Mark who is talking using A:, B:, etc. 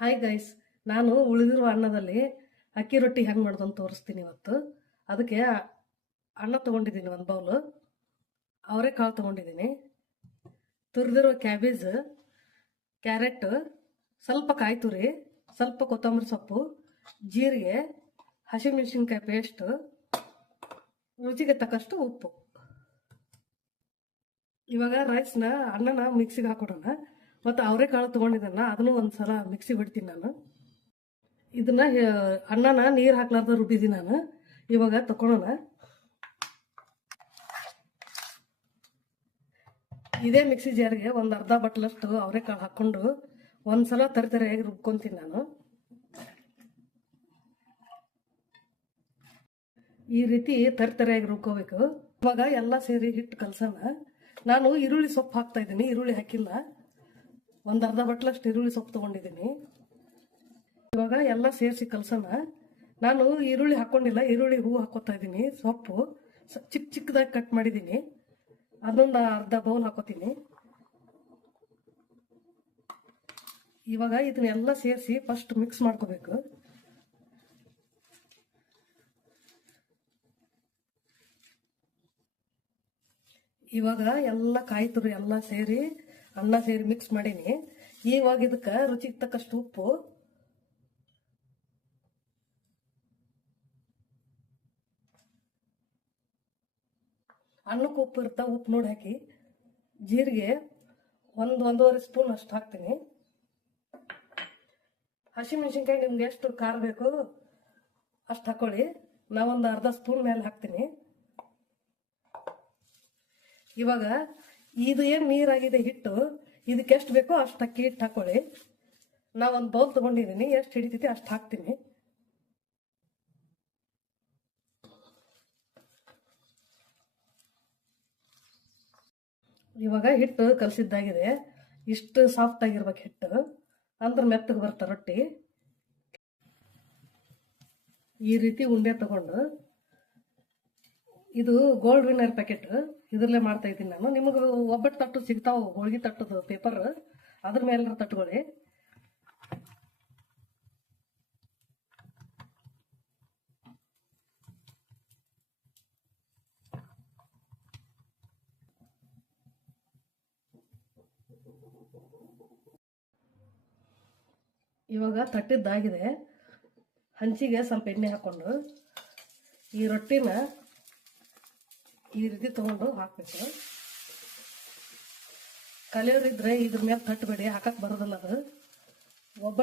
A: Hi guys ನಾನು ಉಳಿದಿರುವ ಅನ್ನದಲ್ಲಿ ಅಕ್ಕಿ ರೊಟ್ಟಿ ಹೆಂಗೆ ಮಾಡೋದು ತೋರಿಸ್ತೀನಿ ಇವತ್ತು. ಅದಕ್ಕೆ ಅನ್ನ ತೊಗೊಂಡಿದ್ದೀನಿ ಒಂದು ಬೌಲು ಅವರೆಕಾಳು ತೊಗೊಂಡಿದ್ದೀನಿ. ತುರಿದಿರುವ ಕ್ಯಾಬೇಜ್ ಕ್ಯಾರೆಟ್ ಸ್ವಲ್ಪ ಕಾಯಿ ತುರಿ, ಸ್ವಲ್ಪ ಕೊತ್ತಂಬರಿ ಸೊಪ್ಪು, ಜೀರಿಗೆ, ಹಸಿಮೆಣಸಿನ್ಕಾಯಿ ಪೇಸ್ಟ್ ರುಚಿಗೆ ತಕ್ಕಷ್ಟು ಉಪ್ಪು. ಇವಾಗ ರೈಸ್ನ ಅನ್ನನ ಮಿಕ್ಸಿಗೆ ಹಾಕೊಡೋಣ. ಮತ್ತು ಅವರೆಕಾಳು ತೊಗೊಂಡಿದ್ದಲ್ಲ ಅದನ್ನು ಒಂದ್ಸಲ ಮಿಕ್ಸಿ ಬಿಡ್ತೀನಿ ನಾನು. ಇದನ್ನ ಅನ್ನನ ನೀರು ಹಾಕ್ಲಾರ್ದ ರುಬ್ಬಿದ್ದೀನಿ ನಾನು. ಇವಾಗ ತಕೊಳ್ಳೋಣ ಇದೇ ಮಿಕ್ಸಿ ಜಾರಿಗೆ ಒಂದು ಅರ್ಧ ಬಟ್ಲಷ್ಟು ಅವರೆಕಾಳು ಹಾಕ್ಕೊಂಡು ತರಿ ತರಿತರಿಯಾಗಿ ರುಬ್ಕೊಂತೀನಿ ನಾನು. ಈ ರೀತಿ ತರಿತರಿಯಾಗಿ ರುಬ್ಕೋಬೇಕು. ಇವಾಗ ಎಲ್ಲ ಸೇರಿ ಹಿಟ್ಟು ಕಲ್ಸೋಣ. ನಾನು ಈರುಳ್ಳಿ ಸೊಪ್ಪು ಹಾಕ್ತಾ ಇದ್ದೀನಿ, ಈರುಳ್ಳಿ ಹಾಕಿಲ್ಲ. ಒಂದು ಅರ್ಧ ಬಟ್ಲಷ್ಟು ಈರುಳ್ಳಿ ಸೊಪ್ಪು ತೊಗೊಂಡಿದ್ದೀನಿ. ಇವಾಗ ಎಲ್ಲ ಸೇರಿಸಿ ಕಲ್ಸೋಣ. ನಾನು ಈರುಳ್ಳಿ ಹಾಕ್ಕೊಂಡಿಲ್ಲ ಈರುಳ್ಳಿ ಹೂ ಹಾಕೋತಾ ಇದ್ದೀನಿ, ಸೊಪ್ಪು. ಚಿಕ್ಕ ಚಿಕ್ಕದಾಗಿ ಕಟ್ ಮಾಡಿದ್ದೀನಿ. ಅದೊಂದು ಅರ್ಧ ಬೌಲ್ ಹಾಕೋತೀನಿ. ಇವಾಗ ಇದನ್ನೆಲ್ಲ ಸೇರಿಸಿ ಫಸ್ಟ್ ಮಿಕ್ಸ್ ಮಾಡ್ಕೋಬೇಕು. ಇವಾಗ ಎಲ್ಲ ಕಾಯಿ ಎಲ್ಲ ಸೇರಿ ಅನ್ನ ಸೇರಿ ಮಿಕ್ಸ್ ಮಾಡೀನಿ. ಇವಾಗ ಇದಕ್ಕೆ ರುಚಿಗೆ ತಕ್ಕಷ್ಟು ಉಪ್ಪು. ಅನ್ನಕ್ಕೆ ಉಪ್ಪು ಇರ್ತಾ, ಉಪ್ಪು ನೋಡಿ ಹಾಕಿ. ಜೀರಿಗೆ ಒಂದು ಒಂದೂವರೆ ಸ್ಪೂನ್ ಅಷ್ಟು ಹಾಕ್ತೀನಿ. ಹಸಿಮೆಣಸಿನ್ಕಾಯಿ ನಿಮ್ಗೆ ಎಷ್ಟು ಖಾರ ಬೇಕು ಅಷ್ಟು ಹಾಕೊಳ್ಳಿ. ನಾವೊಂದು ಅರ್ಧ ಸ್ಪೂನ್ ಮೇಲೆ ಹಾಕ್ತೀನಿ. ಇವಾಗ ಇದು ಏನು ನೀರಾಗಿದೆ ಹಿಟ್ಟು? ಇದಕ್ಕೆ ಎಷ್ಟು ಬೇಕೋ ಅಷ್ಟು ಅಕ್ಕಿ ಹಿಟ್ಟು ಹಾಕೊಳ್ಳಿ. ನಾ ಒಂದು ಬೌಲ್ ತೊಗೊಂಡಿದ್ದೀನಿ ಎಷ್ಟು ಹಿಡಿತೈತಿ ಅಷ್ಟು ಹಾಕ್ತೀನಿ. ಇವಾಗ ಹಿಟ್ಟು ಕಲಸಿದ್ದಾಗಿದೆ. ಇಷ್ಟು ಸಾಫ್ಟ್ ಆಗಿರ್ಬೇಕು ಹಿಟ್ಟು. ಅಂದ್ರೆ ಮೆತ್ತಗೆ ಬರ್ತಾರೆ ರೊಟ್ಟಿ. ಈ ರೀತಿ ಉಂಡೆ ತಗೊಂಡು ಇದು ಗೋಲ್ಡ್ ವಿನ್ನರ್ ಪ್ಯಾಕೆಟ್ ಇದರಲ್ಲೇ ಮಾಡ್ತಾ ಇದ್ದೀನಿ ನಾನು. ನಿಮಗೆ ಒಬ್ಬಟ್ಟು ತಟ್ಟು ಸಿಗ್ತಾವ, ಹೋಳಿಗೆ ತಟ್ಟದು ಪೇಪರ್ ಅದ್ರ ಮೇಲೆ ತಟ್ಕೊಳ್ಳಿ. ಇವಾಗ ತಟ್ಟಿದ್ದಾಗಿದೆ. ಹಂಚಿಗೆ ಸ್ವಲ್ಪ ಎಣ್ಣೆ ಹಾಕ್ಕೊಂಡು. ಈ ರೊಟ್ಟಿನ ಈ ರೀತಿ ತಗೊಂಡು ಹಾಕ್ಬೇಕು. ಕಲಿಯೋರಿದ್ರೆ ಇದ್ರ ಮೇಲೆ ಕಟ್ಟಬೇಡಿ ಹಾಕಕ್ ಬರೋದಿಲ್ಲ ಅದು. ಒಬ್ಬಟ್ಟು